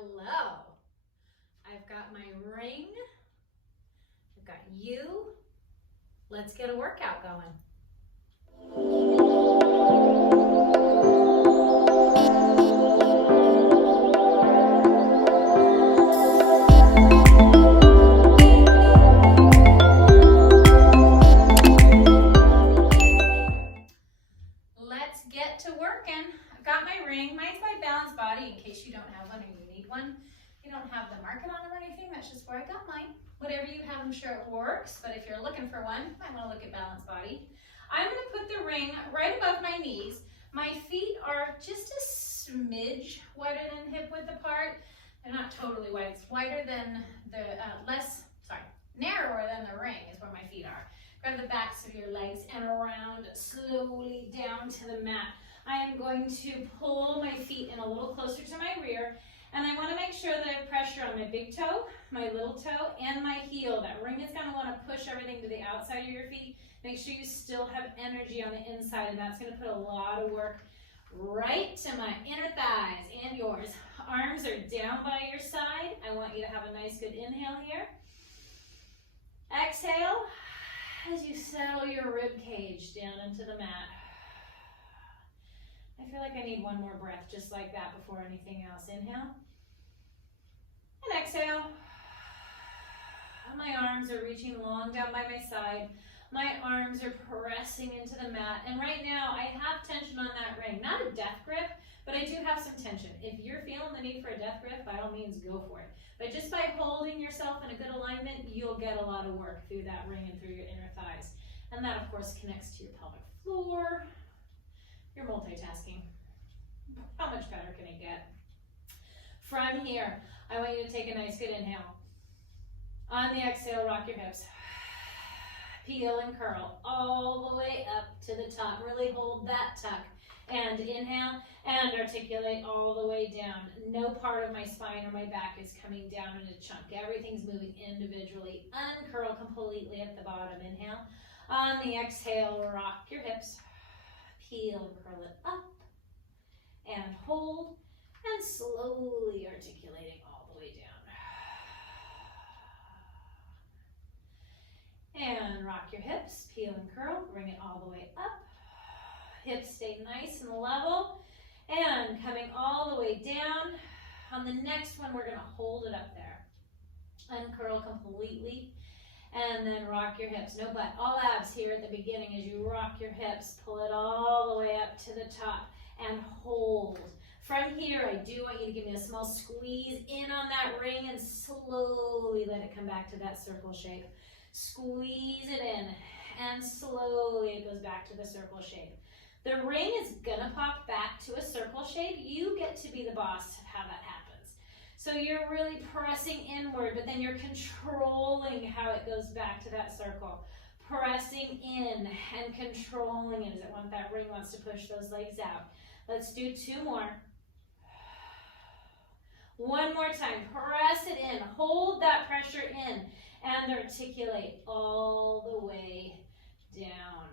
Hello. I've got my ring. I've got you. Let's get a workout going. Let's get to working. I've got my ring. Mine's my Balance Body in case you don't have one or you need one. You don't have the market on them or anything. That's just where I got mine. Whatever you have, I'm sure it works. But if you're looking for one, you might want to look at Balance Body. I'm going to put the ring right above my knees. My feet are just a smidge wider than hip width apart. They're not totally wide. It's wider than the, narrower than the ring is where my feet are. Grab the backs of your legs and round slowly down to the mat. I am going to pull my feet in a little closer to my rear, and I want to make sure that I have pressure on my big toe, my little toe, and my heel. That ring is going to want to push everything to the outside of your feet. Make sure you still have energy on the inside, and that's going to put a lot of work right to my inner thighs and yours. Arms are down by your side. I want you to have a nice good inhale here. Exhale as you settle your rib cage down into the mat. I feel like I need one more breath just like that before anything else. Inhale and exhale. My arms are reaching long down by my side. My arms are pressing into the mat. And right now I have tension on that ring. Not a death grip, but I do have some tension. If you're feeling the need for a death grip, by all means go for it. But just by holding yourself in a good alignment, you'll get a lot of work through that ring and through your inner thighs. And that of course connects to your pelvic floor. You're multitasking. How much better can it get? From here, I want you to take a nice good inhale. On the exhale, rock your hips. Peel and curl all the way up to the top. Really hold that tuck. And inhale and articulate all the way down. No part of my spine or my back is coming down in a chunk. Everything's moving individually. Uncurl completely at the bottom. Inhale. On the exhale, rock your hips. Peel and curl it up. And hold. And slowly articulating all the way down. And rock your hips. Peel and curl. Bring it all the way up. Hips stay nice and level. And coming all the way down. On the next one, we're going to hold it up there. Uncurl completely. And then rock your hips. No butt. All abs here at the beginning as you rock your hips. Pull it all the way up to the top. And hold. From here, I do want you to give me a small squeeze in on that ring and slowly let it come back to that circle shape. Squeeze it in. And slowly it goes back to the circle shape. The ring is gonna pop back to a circle shape. You get to be the boss of how that happens. So you're really pressing inward, but then you're controlling how it goes back to that circle. Pressing in and controlling it as that ring wants to push those legs out. Let's do two more. One more time. Press it in. Hold that pressure in and articulate all the way down.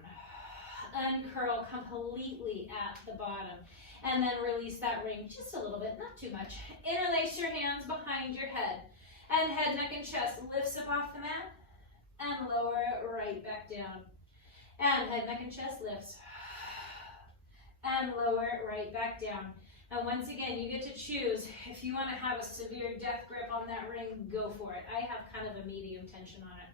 Uncurl completely at the bottom. And then release that ring just a little bit, not too much. Interlace your hands behind your head. And head, neck, and chest lifts up off the mat. And lower it right back down. And head, neck, and chest lifts. And lower it right back down. And once again, you get to choose. If you want to have a severe death grip on that ring, go for it. I have kind of a medium tension on it.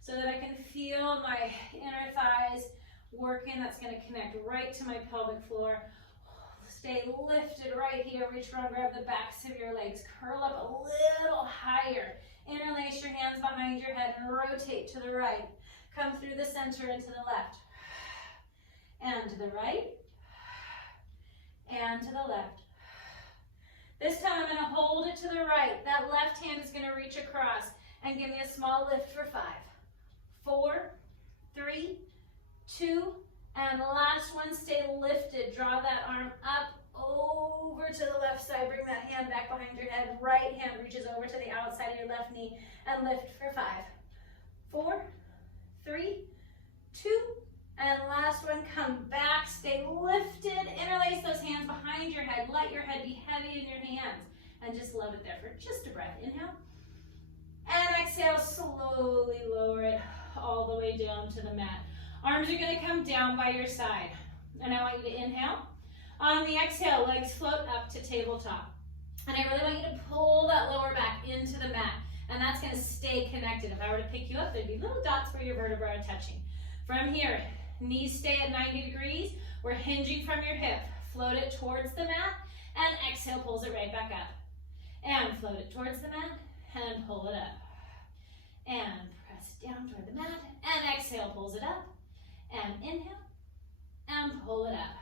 So that I can feel my inner thighs working. That's going to connect right to my pelvic floor. Stay lifted right here. Reach around, grab the backs of your legs. Curl up a little higher. Interlace your hands behind your head and rotate to the right. Come through the center and to the left. And to the right. And to the left. This time I'm going to hold it to the right. That left hand is going to reach across and give me a small lift for 5, 4, 3, 2, and last one, stay lifted. Draw that arm up over to the left side. Bring that hand back behind your head. Right hand reaches over to the outside of your left knee and lift for 5, 4, 3, 2, and last one, come back, stay lifted. Interlace those hands behind your head. Let your head be heavy in your hands. And just love it there for just a breath. Inhale. And exhale, slowly lower it all the way down to the mat. Arms are gonna come down by your side. And I want you to inhale. On the exhale, legs float up to tabletop. And I really want you to pull that lower back into the mat. And that's gonna stay connected. If I were to pick you up, there'd be little dots where your vertebrae are touching. From here, knees stay at 90 degrees. We're hinging from your hip. Float it towards the mat, and exhale, pulls it right back up. And float it towards the mat, and pull it up. And press it down toward the mat, and exhale, pulls it up. And inhale, and pull it up.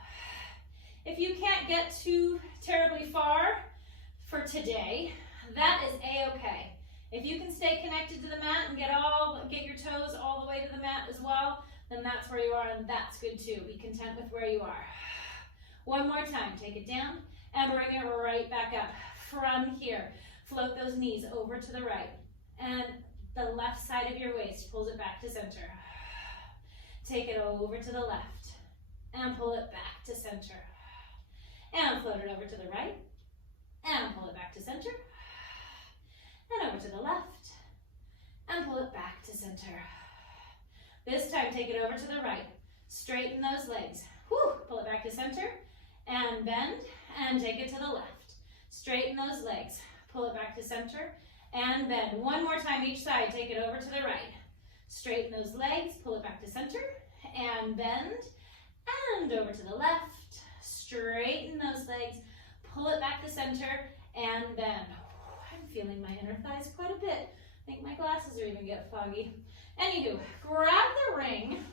If you can't get too terribly far for today, that is a-okay. If you can stay connected to the mat and get your toes all the way to the mat as well, then that's where you are, and that's good too. Be content with where you are. One more time, take it down and bring it right back up. From here, float those knees over to the right, and the left side of your waist pulls it back to center. Take it over to the left and pull it back to center. And float it over to the right and pull it back to center. And over to the left and pull it back to center. This time, take it over to the right. Straighten those legs. Whew, pull it back to center and bend and take it to the left. Straighten those legs. Pull it back to center and bend. One more time each side. Take it over to the right. Straighten those legs. Pull it back to center and bend and over to the left. Straighten those legs. Pull it back to center and bend. I'm feeling my inner thighs quite a bit. I think my glasses are even getting foggy. Anywho, grab the ring,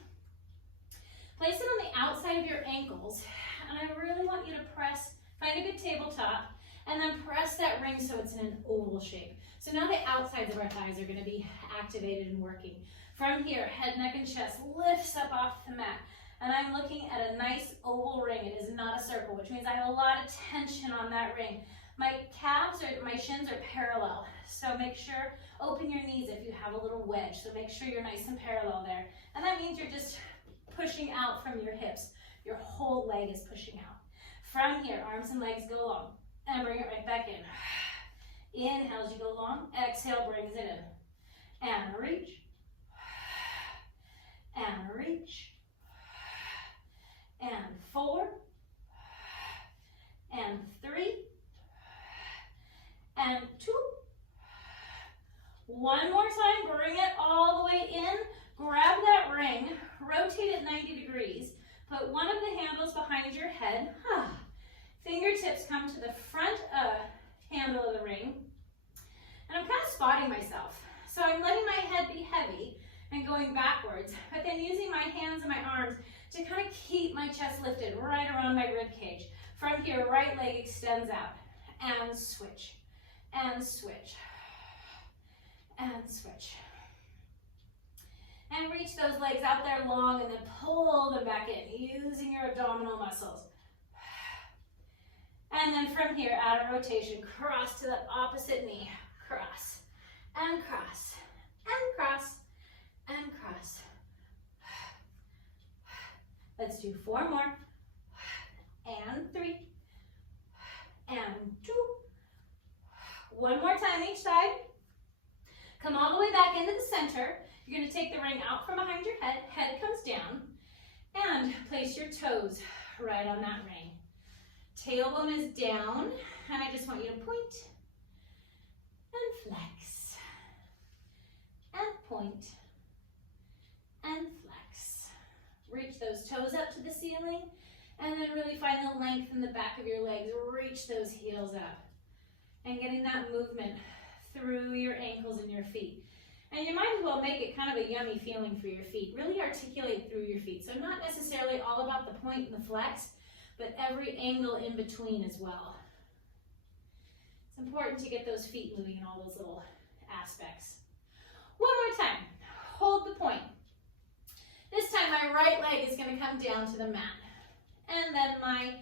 place it on the outside of your ankles, and I really want you to press, find a good tabletop, and then press that ring so it's in an oval shape. So now the outsides of our thighs are going to be activated and working. From here, head, neck, and chest lifts up off the mat, and I'm looking at a nice oval ring. It is not a circle, which means I have a lot of tension on that ring. My calves or my shins are parallel, so make sure, open your knees if you have a little wedge, so make sure you're nice and parallel there. And that means you're just pushing out from your hips. Your whole leg is pushing out. From here, arms and legs go long, and bring it right back in. Inhale as you go long, exhale brings it in. And reach, and reach, and 4, and 3, and 2. One more time, bring it all the way in. Grab that ring, rotate it 90 degrees. Put one of the handles behind your head. Fingertips come to the front handle of the ring. And I'm kind of spotting myself. So I'm letting my head be heavy and going backwards, but then using my hands and my arms to kind of keep my chest lifted right around my rib cage. From here, right leg extends out. And switch. And switch. And switch. And reach those legs out there long and then pull them back in using your abdominal muscles. And then from here, add a rotation, cross to the opposite knee. Cross, and cross, and cross, and cross. Let's do 4 more. And 3, and 2. One more time each side. Come all the way back into the center. You're going to take the ring out from behind your head. Head comes down. And place your toes right on that ring. Tailbone is down. And I just want you to point and flex. And point and flex. Reach those toes up to the ceiling. And then really find the length in the back of your legs. Reach those heels up. And getting that movement through your ankles and your feet. And you might as well make it kind of a yummy feeling for your feet. Really articulate through your feet. So not necessarily all about the point and the flex, but every angle in between as well. It's important to get those feet moving in all those little aspects. One more time. Hold the point. This time my right leg is going to come down to the mat. And then my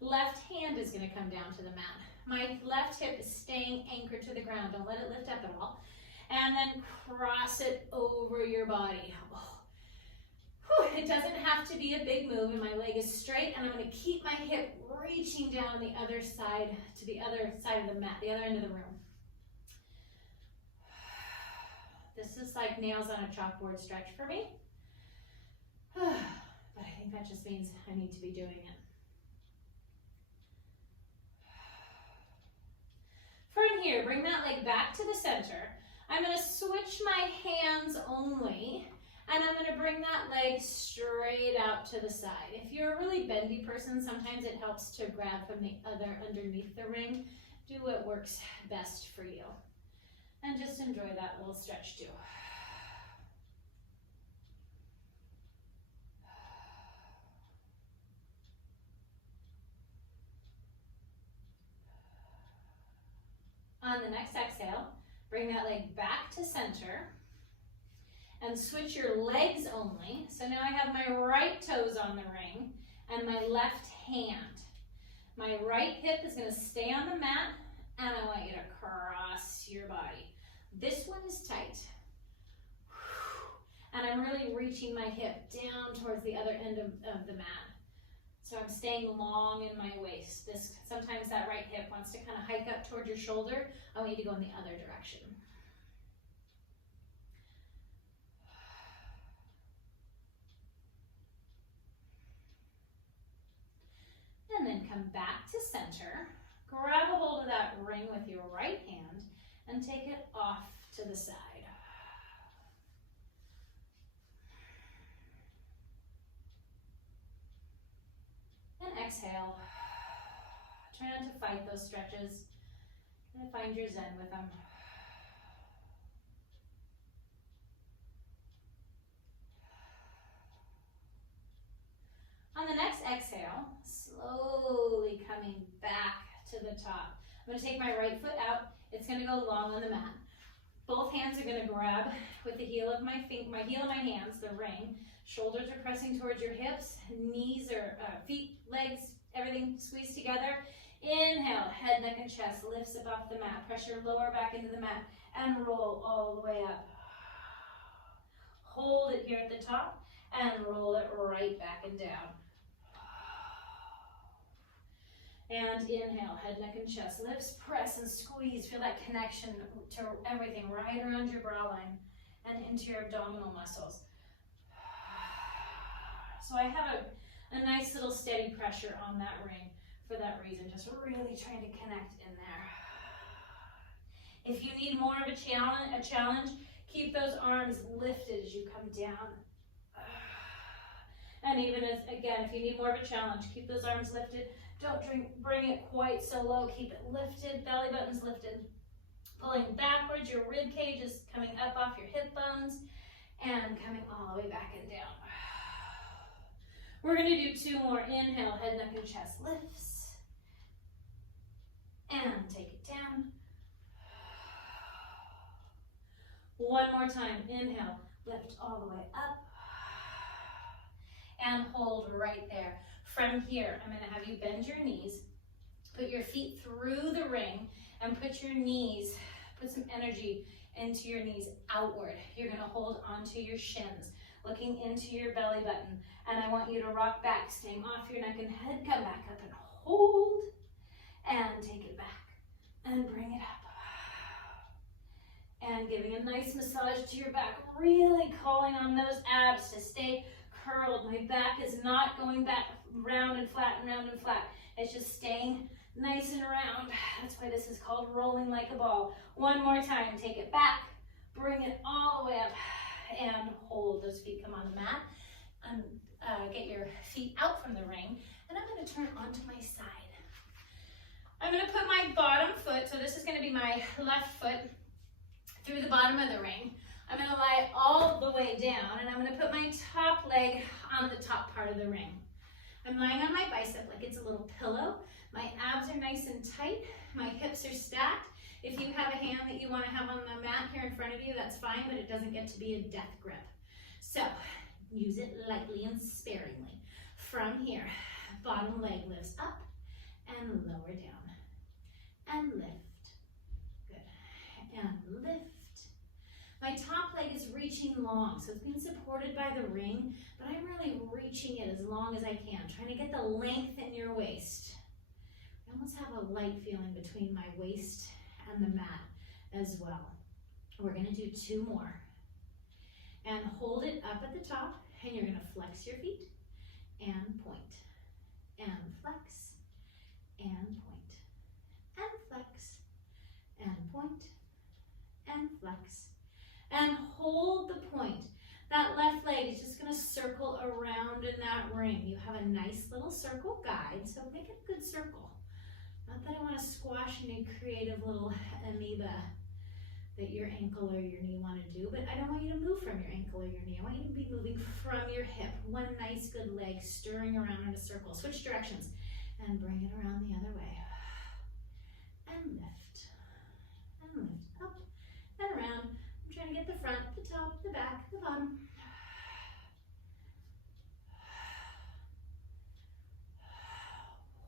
left hand is going to come down to the mat. My left hip is staying anchored to the ground. Don't let it lift up at all. And then cross it over your body. Oh. It doesn't have to be a big move, and my leg is straight, and I'm going to keep my hip reaching down the other side to the other side of the mat, the other end of the room. This is like nails on a chalkboard stretch for me. But I think that just means I need to be doing it. From here, bring that leg back to the center. I'm going to switch my hands only, and I'm going to bring that leg straight out to the side. If you're a really bendy person, sometimes it helps to grab from the other underneath the ring. Do what works best for you. And just enjoy that little stretch too. On the next exhale, bring that leg back to center and switch your legs only. So now I have my right toes on the ring and my left hand. My right hip is going to stay on the mat, and I want you to cross your body. This one is tight. And I'm really reaching my hip down towards the other end of the mat. So I'm staying long in my waist. Sometimes that right hip wants to kind of hike up toward your shoulder. I want you to go in the other direction. And then come back to center. Grab a hold of that ring with your right hand and take it off to the side. And exhale. Try not to fight those stretches and find your zen with them. On the next exhale, slowly coming back to the top. I'm going to take my right foot out. It's going to go long on the mat. Both hands are going to grab with the heel of my heel of my hands, the ring. Shoulders are pressing towards your hips. Knees or feet, legs, everything squeezed together. Inhale, head, neck, and chest lifts up off the mat. Pressure lower back into the mat and roll all the way up. Hold it here at the top and roll it right back and down. And inhale, head, neck, and chest lifts, press and squeeze. Feel that connection to everything right around your brow line and into your abdominal muscles. So I have a nice little steady pressure on that ring for that reason, just really trying to connect in there. If you need more of a challenge, keep those arms lifted as you come down. And even as, again, if you need more of a challenge, keep those arms lifted. Don't bring it quite so low. Keep it lifted, belly button's lifted. Pulling backwards, your rib cage is coming up off your hip bones and coming all the way back and down. We're going to do two more. Inhale, head, neck, and chest lifts. And take it down. One more time. Inhale, lift all the way up. And hold right there. From here, I'm going to have you bend your knees, put your feet through the ring, and put some energy into your knees outward. You're going to hold onto your shins, looking into your belly button, and I want you to rock back, staying off your neck and head, come back up and hold, and take it back, and bring it up. And giving a nice massage to your back, really calling on those abs to stay curled. My back is not going back round and flat and round and flat. It's just staying nice and round. That's why this is called rolling like a ball. One more time. Take it back. Bring it all the way up. And hold. Those feet come on the mat. And get your feet out from the ring. And I'm going to turn onto my side. I'm going to put my bottom foot, so this is going to be my left foot, through the bottom of the ring. I'm going to lie all the way down, and I'm going to put my top leg on the top part of the ring. I'm lying on my bicep like it's a little pillow. My abs are nice and tight. My hips are stacked. If you have a hand that you want to have on the mat here in front of you, that's fine, but it doesn't get to be a death grip. So use it lightly and sparingly. From here, bottom leg lifts up and lower down. And lift. Good. And lift. My top leg is reaching reaching long. So it's being supported by the ring, but I'm really reaching it as long as I can, trying to get the length in your waist. I almost have a light feeling between my waist and the mat as well. We're gonna do 2 more. And hold it up at the top, and you're gonna flex your feet and point, and flex, and point, and flex, and point, and flex, and hold the point. That left leg is just gonna circle around in that ring. You have a nice little circle guide, so make it a good circle. Not that I wanna squash any creative little amoeba that your ankle or your knee want to do, but I don't want you to move from your ankle or your knee. I want you to be moving from your hip. One nice good leg stirring around in a circle. Switch directions and bring it around the other way. And lift up and around. I'm trying to get the front, the top, the back, the bottom.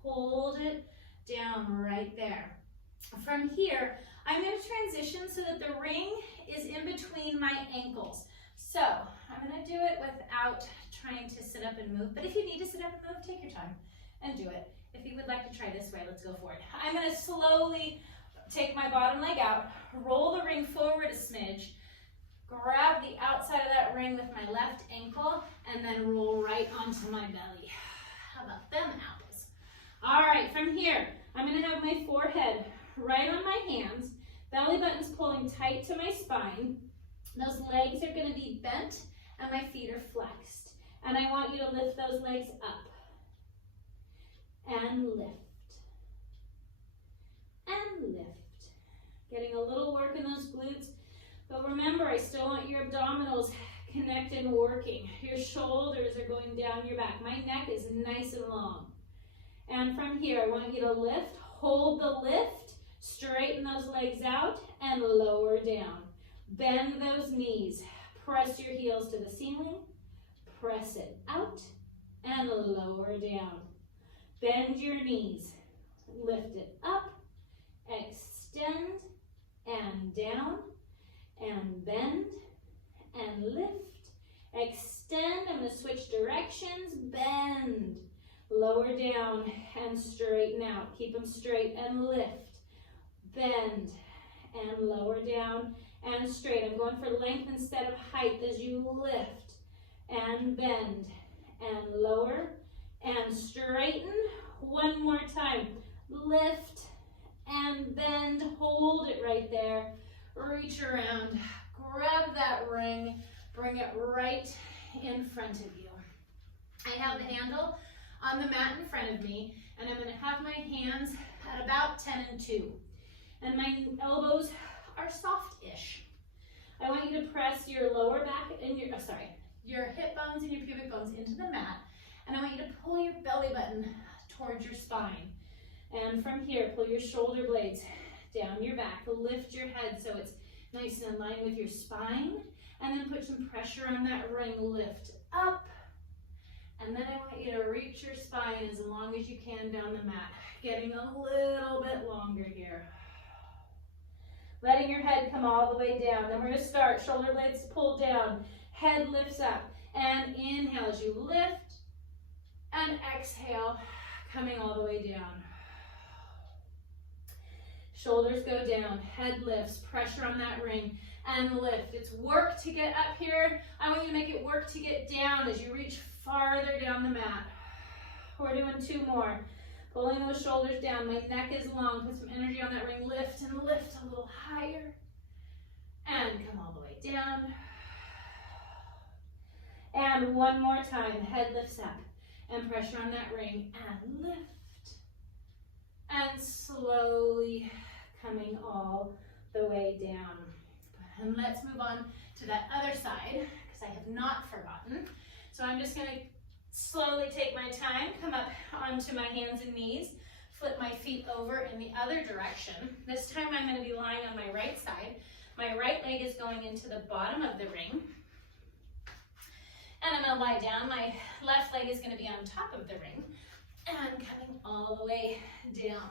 Hold it down right there. From here, I'm going to transition so that the ring is in between my ankles. So I'm going to do it without trying to sit up and move. But if you need to sit up and move, take your time and do it. If you would like to try this way, let's go for it. I'm going to slowly take my bottom leg out, roll the ring forward a smidge, grab the outside of that ring with my left ankle, and then roll right onto my belly. How about them apples? All right, from here, I'm going to have my forehead right on my hands, belly button's pulling tight to my spine. Those legs are going to be bent and my feet are flexed. And I want you to lift those legs up and lift and lift. Getting a little work in those glutes, but remember, I still want your abdominals connected and working. Your shoulders are going down your back. My neck is nice and long. And from here, I want you to lift, hold the lift, straighten those legs out and lower down. Bend those knees. Press your heels to the ceiling. Press it out and lower down. Bend your knees. Lift it up. Extend and down. And bend and lift. Extend. I'm going to switch directions. Bend. Lower down and straighten out. Keep them straight and lift. Bend and lower down and straight. I'm going for length instead of height as you lift and bend and lower and straighten. One more time. Lift and bend. Hold it right there. Reach around. Grab that ring. Bring it right in front of you. I have the handle on the mat in front of me, and I'm going to have my hands at about 10 and 2. And my elbows are soft-ish. I want you to press your lower back and your hip bones and your pubic bones into the mat. And I want you to pull your belly button towards your spine. And from here, pull your shoulder blades down your back. Lift your head so it's nice and in line with your spine. And then put some pressure on that ring. Lift up. And then I want you to reach your spine as long as you can down the mat. Getting a little bit longer here. Letting your head come all the way down. Then we're going to start. Shoulder blades pull down. Head lifts up. And inhale as you lift. And exhale, coming all the way down. Shoulders go down. Head lifts. Pressure on that ring. And lift. It's work to get up here. I want you to make it work to get down as you reach farther down the mat. We're doing 2 more. Pulling those shoulders down. My neck is long. Put some energy on that ring. Lift and lift a little higher. And come all the way down. And one more time. Head lifts up. And pressure on that ring. And lift. And slowly coming all the way down. And let's move on to that other side, because I have not forgotten. So I'm just going to slowly take my time, come up onto my hands and knees, flip my feet over in the other direction. This time I'm going to be lying on my right side. My right leg is going into the bottom of the ring. And I'm going to lie down. My left leg is going to be on top of the ring. And coming all the way down.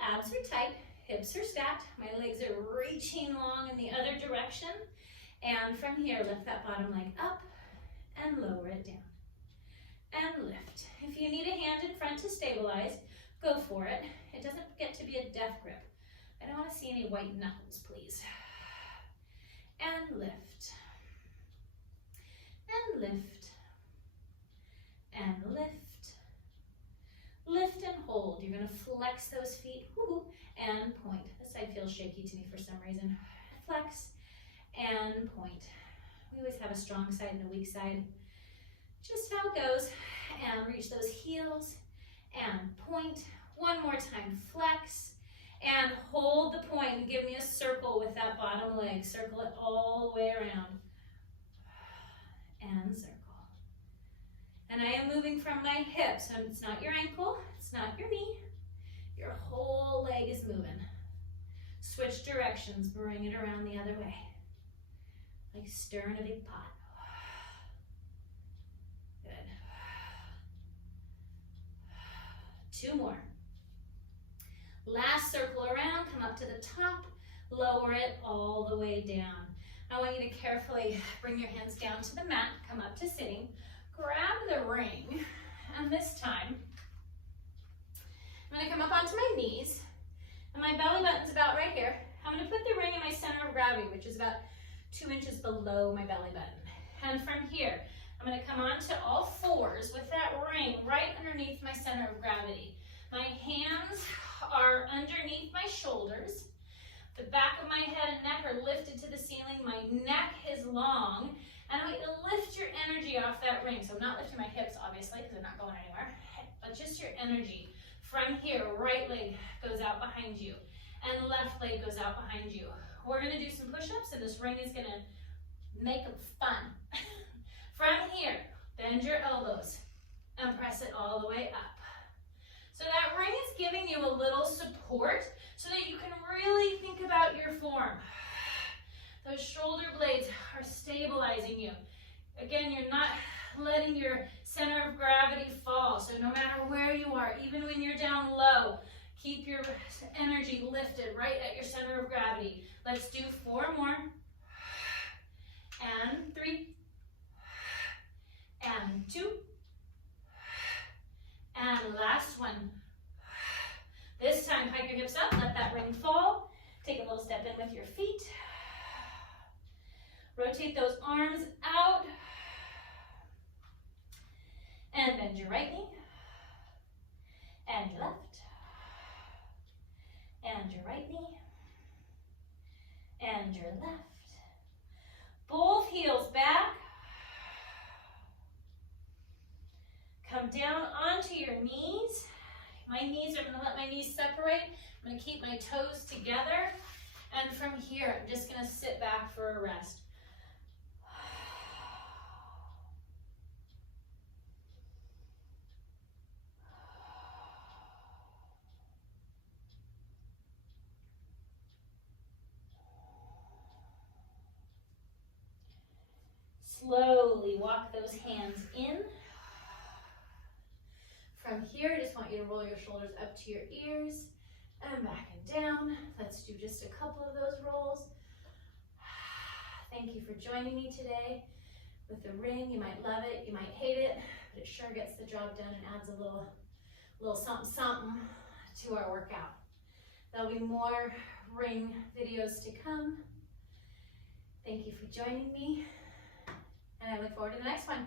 Abs are tight, hips are stacked. My legs are reaching long in the other direction. And from here, lift that bottom leg up and lower it down. And lift. If you need a hand in front to stabilize, go for it. It doesn't get to be a death grip. I don't want to see any white knuckles, please. And lift. And lift. And lift. Lift and hold. You're going to flex those feet, and point. This side feels shaky to me for some reason. Flex and point. We always have a strong side and a weak side. Just how it goes. And reach those heels and point. One more time, flex and hold the point and give me a circle with that bottom leg. Circle it all the way around. And circle. And I am moving from my hips. So it's not your ankle, it's not your knee. Your whole leg is moving. Switch directions, bring it around the other way. Like stirring a big pot. Good. 2 more. Last circle around, come up to the top, lower it all the way down. I want you to carefully bring your hands down to the mat, come up to sitting, grab the ring, and this time, I'm gonna come up onto my knees, and my belly button's about right here. I'm gonna put the ring in my center of gravity, which is about 2 inches below my belly button. And from here, I'm gonna come onto all fours with that ring right underneath my center of gravity. My hands are underneath my shoulders. The back of my head and neck are lifted to the ceiling. My neck is long. And I want you to lift your energy off that ring. So I'm not lifting my hips, obviously, because they're not going anywhere. But just your energy. From here, right leg goes out behind you. And left leg goes out behind you. We're going to do some push-ups, and this ring is going to make them fun. From here, bend your elbows and press it all the way up. So that ring is giving you a little support so that you can really think about your form. Those shoulder blades are stabilizing you. Again, you're not letting your center of gravity fall. So no matter where you are, even when you're down low, keep your energy lifted right at your center of gravity. Let's do 4 more. And 3. And 2. And last one. This time, hike your hips up, let that ring fall. Take a little step in with your feet. Rotate those arms out. And bend your right knee. And your left. And your right knee. And your left. Both heels back. Come down onto your knees. My knees are going to let my knees separate. I'm going to keep my toes together. And from here, I'm just going to sit back for a rest. Slowly walk those hands in. From here, I just want you to roll your shoulders up to your ears and back and down. Let's do just a couple of those rolls. Thank you for joining me today with the ring. You might love it, you might hate it, but it sure gets the job done and adds a little something, something to our workout. There'll be more ring videos to come. Thank you for joining me, and I look forward to the next one.